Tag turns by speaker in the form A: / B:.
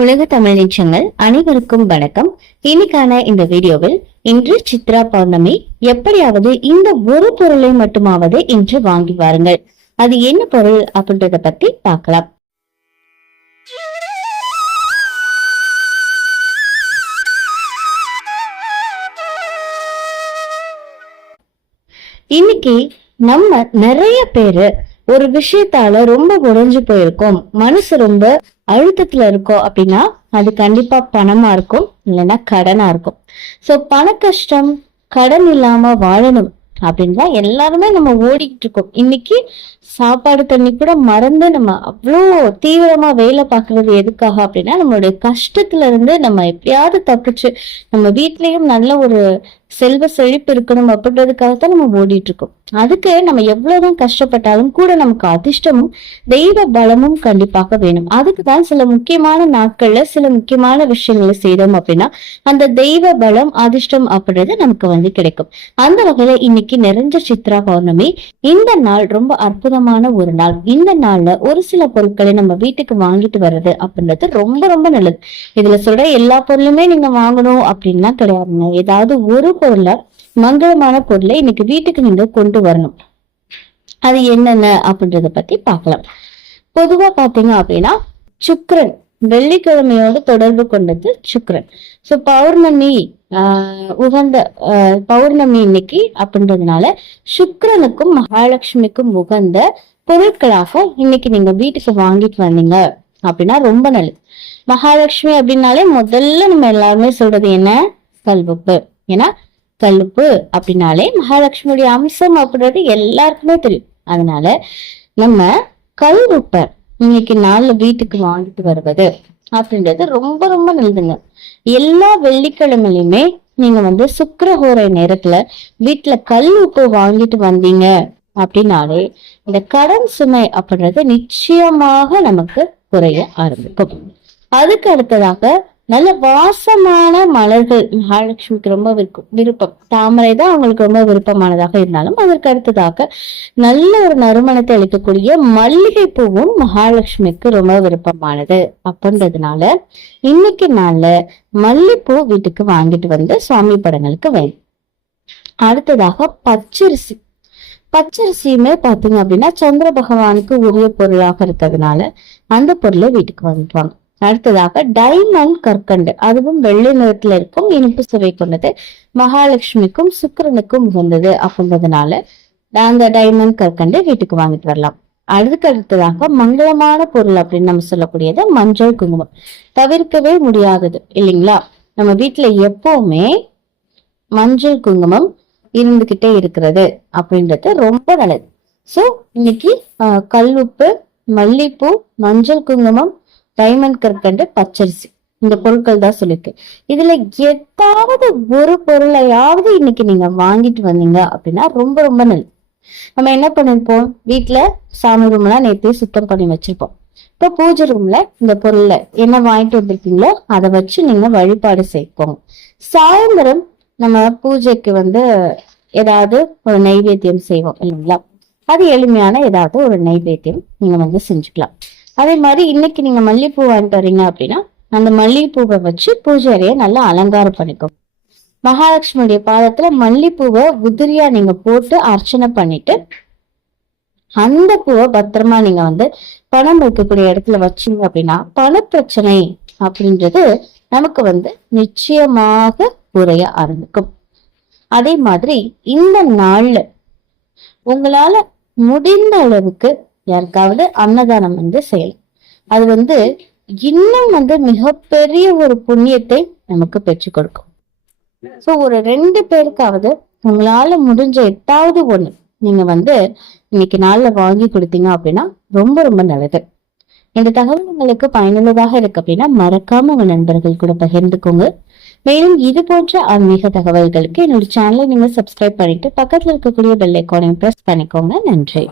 A: உலக தமிழ் நிச்சயங்கள் அனைவருக்கும் வணக்கம். இன்னைக்கான இந்த வீடியோவில் இன்று சித்ரா பௌர்ணமி. எப்படியாவது இந்த ஒரு பொருளை மட்டுமாவது இன்று வாங்கி வாருங்கள். அது என்ன பொருள் அப்படின்றத பத்தி பார்க்கலாம். இன்னைக்கு நம்ம நிறைய பேரு ஒரு விஷயத்தால ரொம்ப உடைஞ்சு போயிருக்கும். மனசு ரொம்ப அழுத்தத்துல இருக்கோம் அப்படின்னா அது கண்டிப்பா பணமா இருக்கும் இல்லைன்னா கடனா இருக்கும். சோ பண கஷ்டம் கடன் இல்லாம வாழணும் அப்படின்னு தான் எல்லாருமே நம்ம ஓடிக்கிட்டு இருக்கோம். இன்னைக்கு சாப்பாடு தண்ணி கூட மறந்து நம்ம அவ்வளோ தீவிரமா வேலை பார்க்கறது எதுக்காக அப்படின்னா நம்மளுடைய கஷ்டத்துல இருந்து நம்ம எப்படியாவது தப்பிச்சு நம்ம வீட்லயும் நல்ல ஒரு செல்வ செழிப்பு இருக்கணும் அப்படின்றதுக்காக தான் நம்ம ஓடிட்டு இருக்கோம் அதுக்கு நம்ம எவ்வளவுதான் கஷ்டப்பட்டாலும் கூட நமக்கு அதிர்ஷ்டமும் தெய்வ பலமும் கண்டிப்பாக வேணும். அதுக்கு தான் சில முக்கியமான நாட்கள்ல சில முக்கியமான விஷயங்களை செய்தோம் அப்படின்னா அந்த தெய்வ பலம் அதிர்ஷ்டம் அப்படின்றது நமக்கு வந்து கிடைக்கும். அந்த வகையில இன்னைக்கு நிறைஞ்ச சித்ரா பௌர்ணமி இந்த நாள் ரொம்ப அற்புதமான ஒரு நாள். இந்த நாள்ல ஒரு சில பொருட்களை நம்ம வீட்டுக்கு வாங்கிட்டு வர்றது அப்படின்றது ரொம்ப ரொம்ப நல்லது. இதுல சொல்ற எல்லா பொருளுமே நீங்க வாங்கணும் அப்படின்லாம் கிடையாதுங்க. ஏதாவது ஒரு பொருளா மங்களமான பொருளை இன்னைக்கு வீட்டுக்கு நீங்க கொண்டு வரணும். அது என்னென்ன அப்படின்றத பத்தி பார்க்கலாம். பொதுவா பாத்தீங்க அப்படின்னா சுக்கிரன் வெள்ளிக்கிழமையோட தொடர்பு கொண்டது சுக்கிரன். சோ பௌர்ணமி ஆஹ் உகந்த பௌர்ணமி இன்னைக்கு அப்படின்றதுனால சுக்கிரனுக்கும் மகாலட்சுமிக்கும் உகந்த பொருட்களாக இன்னைக்கு நீங்க வீட்டுக்கு வாங்கிட்டு வந்தீங்க அப்படின்னா ரொம்ப நல்லது. மகாலட்சுமி அப்படின்னாலே முதல்ல நம்ம எல்லாருமே சொல்றது என்ன? கல்வெப்பு. ஏன்னா கல்லுப்பு அப்படின்னாலே மகாலட்சுமியுடைய அம்சம் அப்படின்றது எல்லாருக்குமே தெரியும். அதனால நம்ம கல்வுப்பை இன்னைக்கு நாள்ல வீட்டுக்கு வாங்கிட்டு வருவது அப்படின்றது ரொம்ப ரொம்ப நல்லதுங்க. எல்லா வெள்ளிக்கிழமையிலுமே நீங்க வந்து சுக்கரஹோரை நேரத்துல வீட்டுல கல் உப்பு வாங்கிட்டு வந்தீங்க அப்படின்னாலே இந்த கடன் சுமை அப்படின்றது நிச்சயமாக நமக்கு குறைய ஆரம்பிக்கும். அதுக்கு அடுத்ததாக நல்ல வாசமான மலர்கள். மகாலட்சுமிக்கு ரொம்ப விருப்பம் விருப்பம். தாமரை தான் அவங்களுக்கு ரொம்ப விருப்பமானதாக இருந்தாலும் அதற்கு அடுத்ததாக நல்ல ஒரு நறுமணத்தை அளிக்கக்கூடிய மல்லிகை பூவும் மகாலட்சுமிக்கு ரொம்ப விருப்பமானது. அப்படின்றதுனால இன்னைக்கு நாள்ல மல்லிப்பூ வீட்டுக்கு வாங்கிட்டு வந்து சுவாமி படங்களுக்கு வேணும் அடுத்ததாக பச்சரிசி. பச்சரிசியுமே பார்த்தீங்க அப்படின்னா சந்திர பகவானுக்கு உரிய பொருளாக இருக்கிறதுனால அந்த பொருளை வீட்டுக்கு வாங்கிட்டு வாங்க. அடுத்ததாக டைமண்ட் கற்கண்டு. அதுவும் வெள்ளை நிறத்துல இருக்கும் இனிப்பு சுவை கொண்டது. மகாலட்சுமிக்கும் சுக்கிரனுக்கும் உகந்தது அப்படின்றதுனால அந்த டைமண்ட் கற்கண்டு வீட்டுக்கு வாங்கிட்டு வரலாம். அதுக்கு அடுத்ததாக மங்களமான பொருள் அப்படின்னு நம்ம சொல்லக்கூடியது மஞ்சள் குங்குமம். தவிர்க்கவே முடியாதது இல்லைங்களா? நம்ம வீட்டுல எப்பவுமே மஞ்சள் குங்குமம் இருந்துகிட்டே இருக்கிறது அப்படின்றது ரொம்ப நல்லது. சோ இன்னைக்கு ஆஹ், கல்லுப்பு மல்லிப்பூ மஞ்சள் குங்குமம் டைமண்ட் கற்கண்டு பச்சரிசி. இந்த பொருட்கள் தான் சொல்லிருக்கு. இதுல எதாவது ஒரு பொருளையாவது இன்னைக்கு நீங்க வாங்கிட்டு வந்தீங்க அப்படின்னா ரொம்ப ரொம்ப நல்லது. நம்ம என்ன பண்ணிருப்போம்? வீட்டுல சாமி ரூம் எல்லாம் நேற்று சுத்தம் பண்ணி வச்சிருப்போம். இப்போ பூஜை ரூம்ல இந்த பொருள்ல என்ன வாங்கிட்டு வந்திருக்கீங்களோ அதை வச்சு நீங்க வழிபாடு செய்வோம் சாயந்தரம் நம்ம பூஜைக்கு வந்து ஏதாவது ஒரு நைவேத்தியம் செய்வோம் இல்லைங்களா? அது எளிமையான ஏதாவது ஒரு நைவேத்தியம் நீங்க வந்து செஞ்சுக்கலாம். அதே மாதிரி இன்னைக்கு நீங்க மல்லிகைப்பூ வாங்கிட்டு வரீங்க அப்படின்னா அந்த மல்லிகைப்பூவை வச்சு பூஜை நல்லா அலங்காரம் பண்ணிக்கும் மகாலட்சுமியுடைய பாதத்துல மல்லிப்பூவை உதிரியா நீங்க போட்டு அர்ச்சனை பண்ணிட்டு அந்த பூவை பத்திரமா நீங்க வந்து பணம் வைக்கக்கூடிய இடத்துல வச்சீங்க அப்படின்னா பண பிரச்சனை அப்படின்றது நமக்கு வந்து நிச்சயமாக குறைய ஆரம்பிக்கும். அதே மாதிரி இந்த நாள்ல உங்களால முடிந்த அளவுக்கு யாருக்காவது அன்னதானம் வந்து செய்யலாம். அது வந்து இன்னும் வந்து மிகப்பெரிய ஒரு புண்ணியத்தை நமக்கு பெற்றுக் கொடுக்கும். ஸோ ஒரு ரெண்டு பேருக்காவது உங்களால முடிஞ்ச எட்டாவது ஒண்ணு நீங்க வந்து இன்னைக்கு நாள்ல வாங்கி கொடுத்தீங்க அப்படின்னா ரொம்ப ரொம்ப நல்லது. இந்த தகவல் உங்களுக்கு பயனுள்ளதாக இருக்கு அப்படின்னா மறக்காம உங்க நண்பர்கள் கூட பகிர்ந்துக்கோங்க. மேலும் இது போன்ற ஆன்மீக தகவல்களுக்கு என்னோட சேனலை நீங்க சப்ஸ்கிரைப் பண்ணிட்டு பக்கத்துல இருக்கக்கூடிய பெல் ஐக்கானையும் பிரஸ் பண்ணிக்கோங்க. நன்றி.